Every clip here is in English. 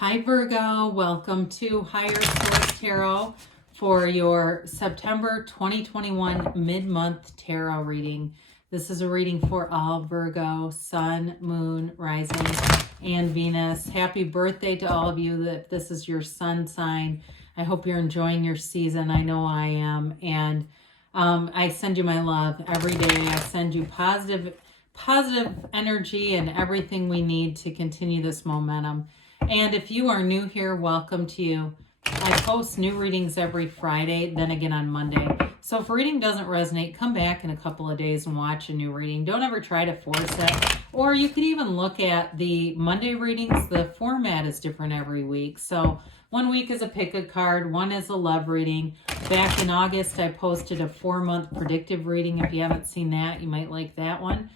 Hi Virgo, welcome to Higher Source Tarot for your September 2021 mid-month tarot reading. This is a reading for all Virgo, Sun, Moon, Rising, and Venus. Happy birthday to all of you that this is your sun sign. I hope you're enjoying your season. I know I am. And I send you my love every day. I send you positive energy and everything we need to continue this momentum. And if you are new here, welcome to you. I post new readings every Friday, then again on Monday. So if a reading doesn't resonate, come back in a couple of days and watch a new reading. Don't ever try to force it. Or you could even look at the Monday readings. The format is different every week. So one week is a pick a card, one is a love reading. Back in August, I posted a 4-month predictive reading. If you haven't seen that, you might like that one.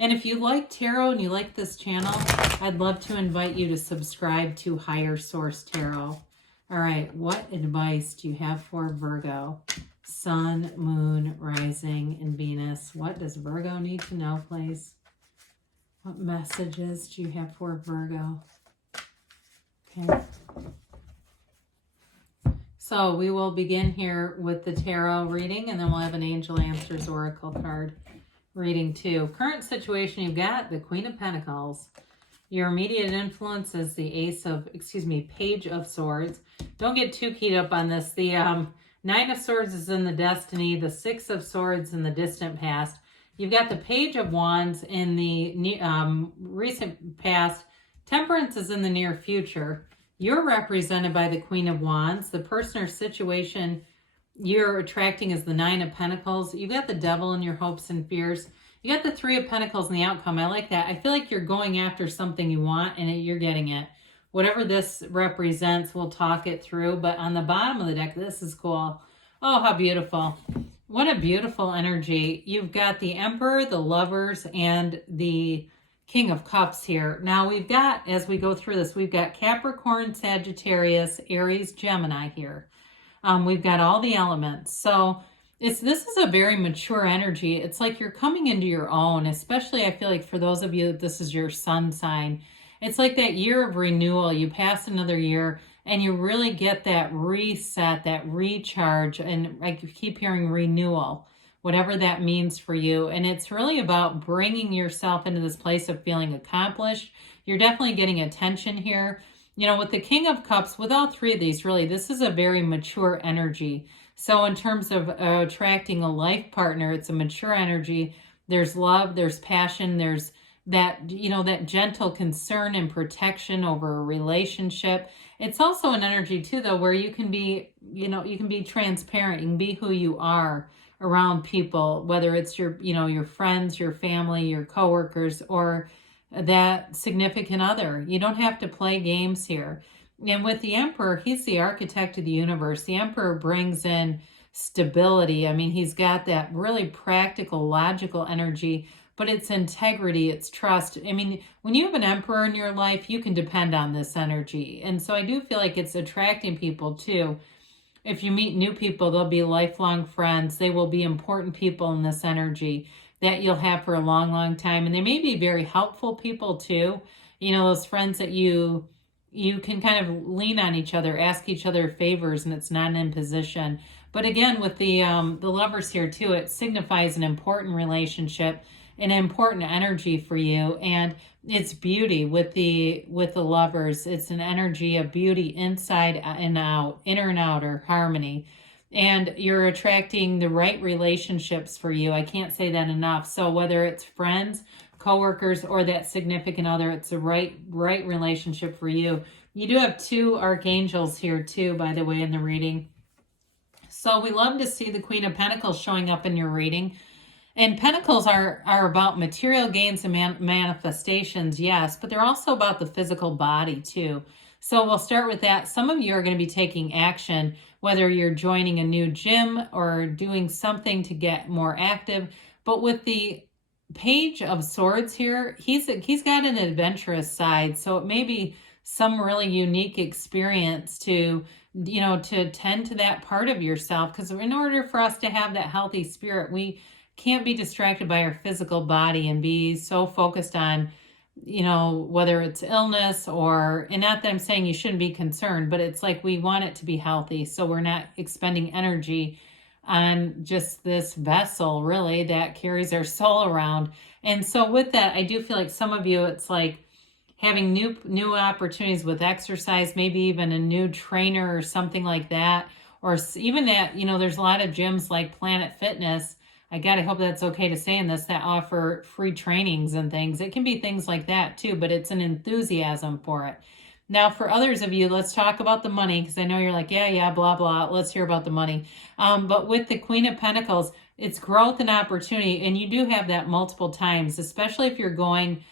And if you like tarot and you like this channel, I'd love to invite you to subscribe to Higher Source Tarot. All right, what advice do you have for Virgo? Sun, Moon, Rising, and Venus. What does Virgo need to know, please? What messages do you have for Virgo? Okay. So we will begin here with the tarot reading, and then we'll have an Angel Answers Oracle card reading too. Current situation, you've got the Queen of Pentacles. Your immediate influence is the Page of Swords. Don't get too keyed up on this. The Nine of Swords is in the destiny, the Six of Swords in the distant past. You've got the Page of Wands in the recent past. Temperance is in the near future. You're represented by the Queen of Wands. The person or situation you're attracting is the Nine of Pentacles. You got the Devil in your hopes and fears. You got the Three of Pentacles in the outcome. I like that. I feel like you're going after something you want and you're getting it. Whatever this represents, we'll talk it through. But on the bottom of the deck, this is cool. Oh, how beautiful. What a beautiful energy. You've got the Emperor, the Lovers, and the King of Cups here. Now we've got, as we go through this, we've got Capricorn, Sagittarius, Aries, Gemini here. We've got all the elements. So this is a very mature energy. It's like you're coming into your own, especially I feel like for those of you that this is your sun sign. It's like that year of renewal. You pass another year and you really get that reset, that recharge. And I keep hearing renewal, whatever that means for you. And it's really about bringing yourself into this place of feeling accomplished. You're definitely getting attention here. You know, with the King of Cups, with all three of these, really, this is a very mature energy. So in terms of attracting a life partner, it's a mature energy. There's love, there's passion, there's that, that gentle concern and protection over a relationship. It's also an energy too, though, where you can be, you can be transparent. You can be who you are around people, whether it's your friends, your family, your coworkers, or that significant other. You don't have to play games here. And with the Emperor, he's the architect of the universe. The Emperor brings in stability. I mean, he's got that really practical, logical energy, but it's integrity, it's trust. I mean, when you have an Emperor in your life, you can depend on this energy. And so I do feel like it's attracting people too. If you meet new people, they'll be lifelong friends. They will be important people in this energy that you'll have for a long, long time. And they may be very helpful people too. Those friends that you can kind of lean on each other, ask each other favors, and it's not an imposition. But again, with the Lovers here too, it signifies an important relationship, an important energy for you. And it's beauty with the Lovers. It's an energy of beauty inside and out, inner and outer harmony. And you're attracting the right relationships for you. I can't say that enough. So whether it's friends, coworkers, or that significant other, it's the right relationship for you. You do have 2 archangels here too, by the way, in the reading. So we love to see the Queen of Pentacles showing up in your reading. And Pentacles are about material gains and manifestations, yes, but they're also about the physical body too. So we'll start with that. Some of you are going to be taking action, whether you're joining a new gym or doing something to get more active. But with the Page of Swords here, he's got an adventurous side. So it may be some really unique experience to tend to that part of yourself. Because in order for us to have that healthy spirit, we can't be distracted by our physical body and be so focused on you know, whether it's illness or, and not that I'm saying you shouldn't be concerned, but it's like we want it to be healthy. So we're not expending energy on just this vessel really that carries our soul around. And so with that, I do feel like some of you, it's like having new opportunities with exercise, maybe even a new trainer or something like that. Or even that, you know, there's a lot of gyms like Planet Fitness. I gotta hope that's okay to say in this, that offer free trainings and things. It can be things like that too, but it's an enthusiasm for it. Now, for others of you, let's talk about the money, because I know you're like, yeah, blah, blah. Let's hear about the money. But with the Queen of Pentacles, it's growth and opportunity, and you do have that multiple times, especially if you're going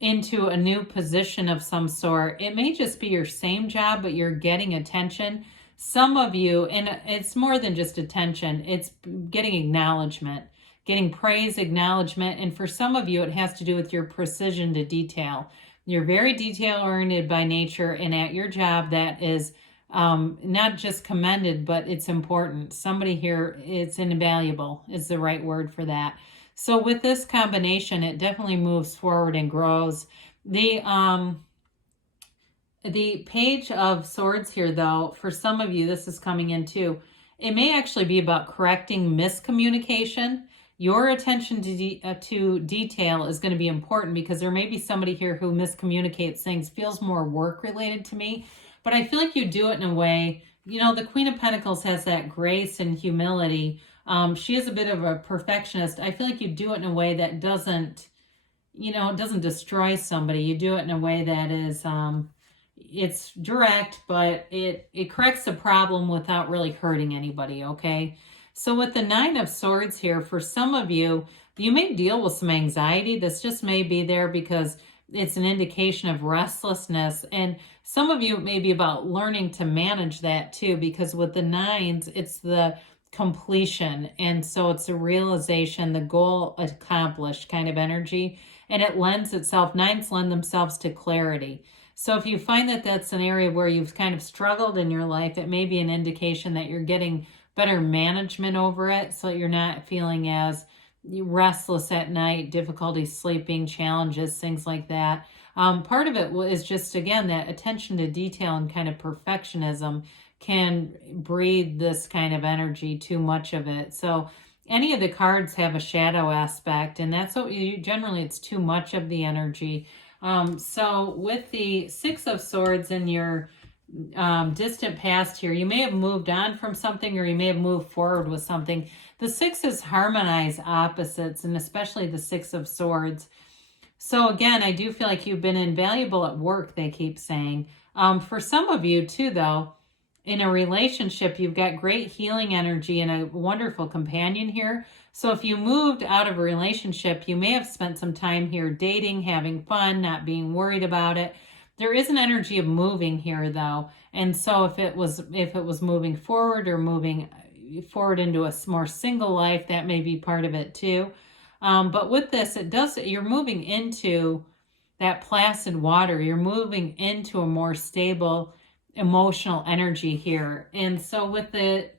into a new position of some sort. It may just be your same job, but you're getting attention. Some of you, and it's more than just attention, it's getting acknowledgement, getting praise, acknowledgement. And for some of you, it has to do with your precision to detail. You're very detail oriented by nature, and at your job, that is not just commended, but it's important. Somebody here, it's invaluable is the right word for that. So with this combination, it definitely moves forward and grows. The Page of Swords here, though, for some of you, this is coming in too. It may actually be about correcting miscommunication. Your attention to detail is going to be important, because there may be somebody here who miscommunicates things, feels more work related to me, but I feel like you do it in a way, you know, the Queen of Pentacles has that grace and humility. She is a bit of a perfectionist. I feel like you do it in a way that doesn't, you know, it doesn't destroy somebody. You do it in a way that is, it's direct, but it corrects the problem without really hurting anybody, okay? So with the Nine of Swords here, for some of you, you may deal with some anxiety. This just may be there because it's an indication of restlessness. And some of you, it may be about learning to manage that too, because with the nines, it's the completion. And so it's a realization, the goal accomplished kind of energy. And it lends itself, nines lend themselves to clarity. So if you find that that's an area where you've kind of struggled in your life, it may be an indication that you're getting better management over it, so you're not feeling as restless at night, difficulty sleeping, challenges, things like that. Part of it is just, again, that attention to detail and kind of perfectionism can breed this kind of energy, too much of it. So any of the cards have a shadow aspect, and that's what you generally, it's too much of the energy. So with the Six of Swords in your distant past here, you may have moved on from something, or you may have moved forward with something. The sixes harmonize opposites, and especially the Six of Swords. So again, I do feel like you've been invaluable at work, they keep saying. For some of you too, though, in a relationship, you've got great healing energy and a wonderful companion here. So if you moved out of a relationship, you may have spent some time here dating, having fun, not being worried about it. There is an energy of moving here, though. And so if it was moving forward or moving forward into a more single life, that may be part of it too. But with this, you're moving into that placid water. You're moving into a more stable emotional energy here. And so with the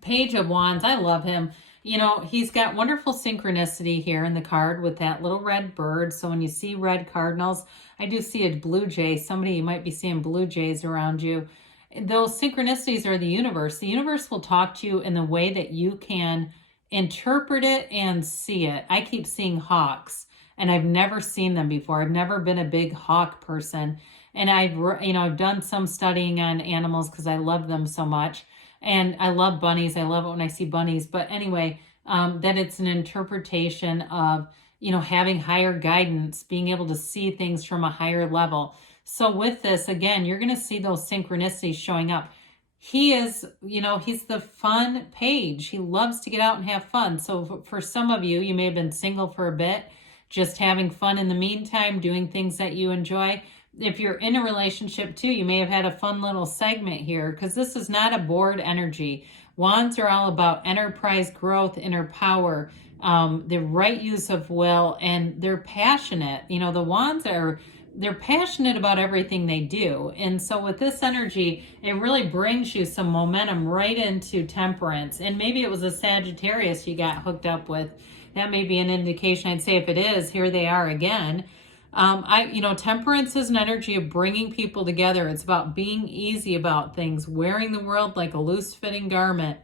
Page of Wands, I love him. You know, he's got wonderful synchronicity here in the card with that little red bird. So when you see red cardinals, I do see a blue jay. Somebody, you might be seeing blue jays around you. Those synchronicities are the universe. The universe will talk to you in the way that you can interpret it and see it. I keep seeing hawks, and I've never seen them before. I've never been a big hawk person. And I've done some studying on animals because I love them so much. And I love bunnies. I love it when I see bunnies. But anyway, that it's an interpretation of, having higher guidance, being able to see things from a higher level. So with this, again, you're going to see those synchronicities showing up. He is, he's the fun page. He loves to get out and have fun. So for some of you, you may have been single for a bit, just having fun in the meantime, doing things that you enjoy. If you're in a relationship too, you may have had a fun little segment here, because this is not a bored energy. Wands are all about enterprise, growth, inner power, the right use of will, and they're passionate. The Wands they're passionate about everything they do. And so with this energy, it really brings you some momentum right into Temperance. And maybe it was a Sagittarius you got hooked up with. That may be an indication. I'd say if it is, here they are again. Temperance is an energy of bringing people together. It's about being easy about things, wearing the world like a loose fitting garment.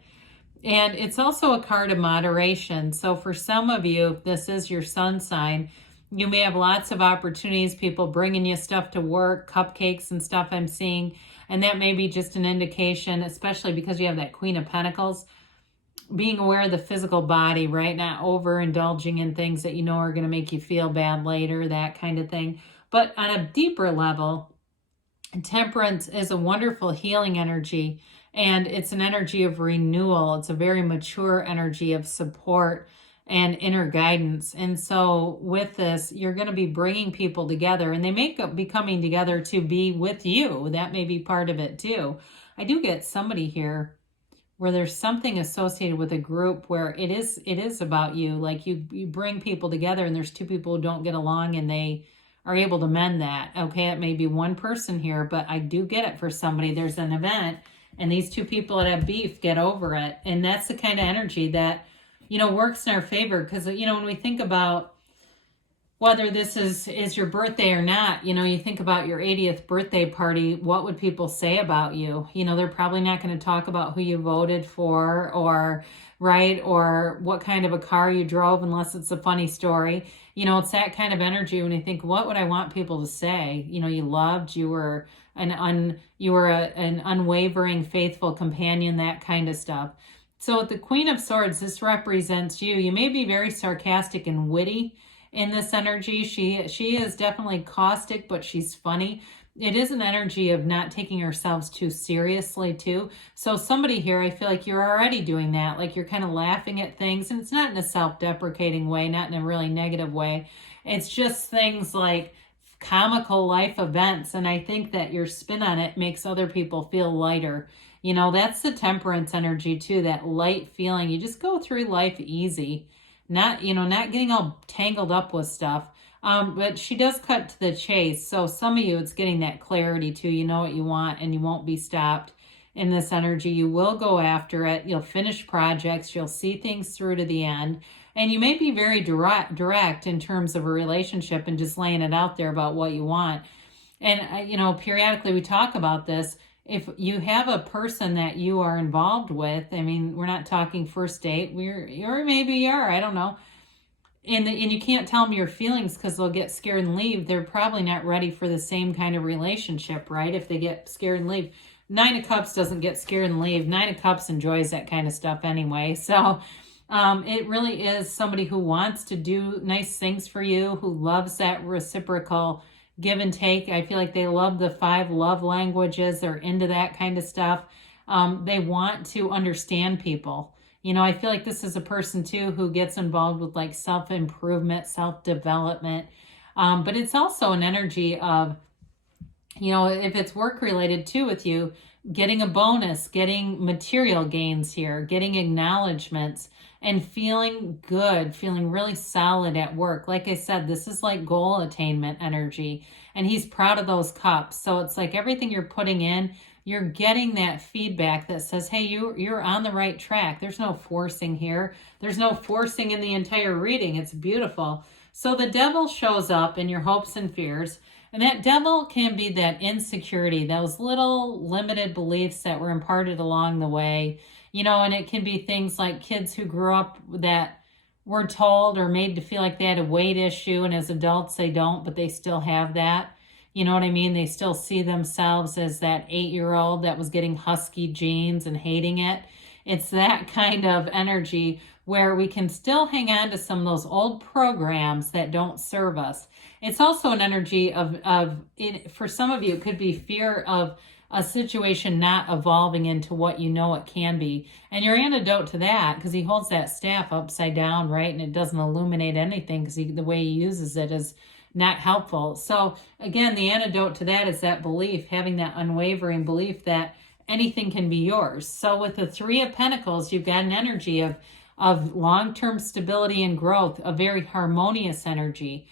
And it's also a card of moderation. So for some of you, if this is your sun sign, you may have lots of opportunities, people bringing you stuff to work, cupcakes and stuff I'm seeing. And that may be just an indication, especially because you have that Queen of Pentacles, being aware of the physical body, right? Not overindulging in things that you know are going to make you feel bad later, that kind of thing. But on a deeper level, temperance is a wonderful healing energy, and it's an energy of renewal. It's a very mature energy of support and inner guidance. And so with this, you're going to be bringing people together, and they may be coming together to be with you. That may be part of it too. I do get somebody here where there's something associated with a group where it is about you. Like you bring people together, and there's two people who don't get along, and they are able to mend that. Okay, it may be one person here, but I do get it for somebody. There's an event, and these two people that have beef get over it. And that's the kind of energy that, works in our favor. Because, when we think about whether this is your birthday or not, you think about your 80th birthday party, what would people say about you? They're probably not going to talk about who you voted for, or what kind of a car you drove, unless it's a funny story. It's that kind of energy when you think, what would I want people to say? You loved, you were an unwavering, faithful companion, that kind of stuff. So with the Queen of Swords, this represents you. You may be very sarcastic and witty in this energy. She is definitely caustic, but she's funny. It is an energy of not taking ourselves too seriously too. So somebody here, I feel like you're already doing that. Like you're kind of laughing at things, and it's not in a self-deprecating way, not in a really negative way. It's just things like comical life events. And I think that your spin on it makes other people feel lighter. That's the temperance energy too, that light feeling. You just go through life easy. Not getting all tangled up with stuff. But she does cut to the chase. So some of you, it's getting that clarity too. You know what you want, and you won't be stopped in this energy. You will go after it. You'll finish projects. You'll see things through to the end. And you may be very direct in terms of a relationship and just laying it out there about what you want. And, periodically we talk about this. If you have a person that you are involved with, I mean, we're not talking first date, or maybe you are, I don't know. And you can't tell them your feelings because they'll get scared and leave. They're probably not ready for the same kind of relationship, right? If they get scared and leave. 9 of Cups doesn't get scared and leave. 9 of Cups enjoys that kind of stuff anyway. So it really is somebody who wants to do nice things for you, who loves that reciprocal give and take. I feel like they love the 5 love languages. They're into that kind of stuff. They want to understand people. I feel like this is a person too who gets involved with like self-improvement, self-development. But it's also an energy of, if it's work related too with you, getting a bonus, getting material gains here, getting acknowledgments, and feeling good, feeling really solid at work. Like I said, this is like goal attainment energy, and he's proud of those cups. So it's like everything you're putting in, you're getting that feedback that says, hey, you're on the right track. There's no forcing here. There's no forcing in the entire reading. It's beautiful. So the devil shows up in your hopes and fears, and that devil can be that insecurity, those little limited beliefs that were imparted along the way. And it can be things like kids who grew up that were told or made to feel like they had a weight issue, and as adults they don't, but they still have that. You know what I mean? They still see themselves as that 8-year-old that was getting husky jeans and hating it. It's that kind of energy where we can still hang on to some of those old programs that don't serve us. It's also an energy for some of you, it could be fear of a situation not evolving into what you know it can be. And your antidote to that, because he holds that staff upside down, right? And it doesn't illuminate anything because the way he uses it is not helpful. So again, the antidote to that is that belief, having that unwavering belief that anything can be yours. So with the 3 of Pentacles, you've got an energy of long-term stability and growth, a very harmonious energy.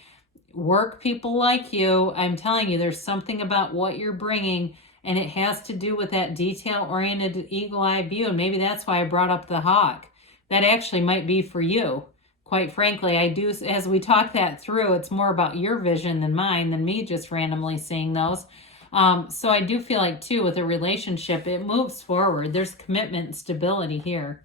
Work people like you. I'm telling you, there's something about what you're bringing, and it has to do with that detail-oriented eagle-eye view. And maybe that's why I brought up the hawk. That actually might be for you. quite frankly, I do, as we talk that through, it's more about your vision than mine, than me just randomly seeing those. So I do feel like, too, with a relationship, it moves forward. There's commitment and stability here.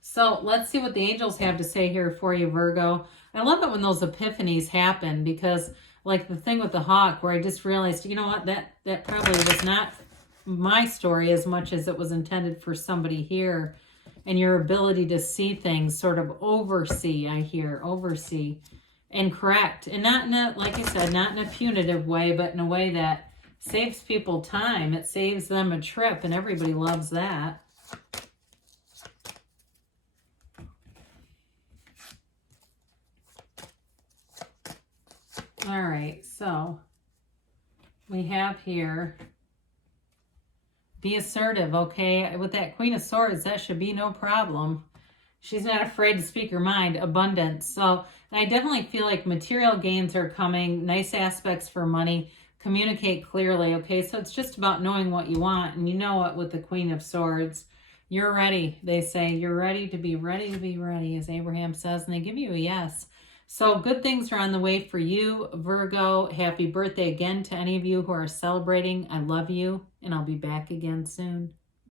So let's see what the angels have to say here for you, Virgo. I love it when those epiphanies happen, because like the thing with the hawk, where I just realized, you know what, that probably was not my story as much as it was intended for somebody here. And your ability to see things, sort of oversee, I hear, oversee and correct. And not in a, like I said, not in a punitive way, but in a way that saves people time. It saves them a trip, and everybody loves that. All right, so we have here, be assertive, okay? With that Queen of Swords, that should be no problem. She's not afraid to speak her mind. Abundance. So I definitely feel like material gains are coming. Nice aspects for money. Communicate clearly, okay? So it's just about knowing what you want. And you know what, with the Queen of Swords, you're ready. They say you're ready to be ready, as Abraham says. And they give you a yes. So good things are on the way for you, Virgo. Happy birthday again to any of you who are celebrating. I love you, and I'll be back again soon.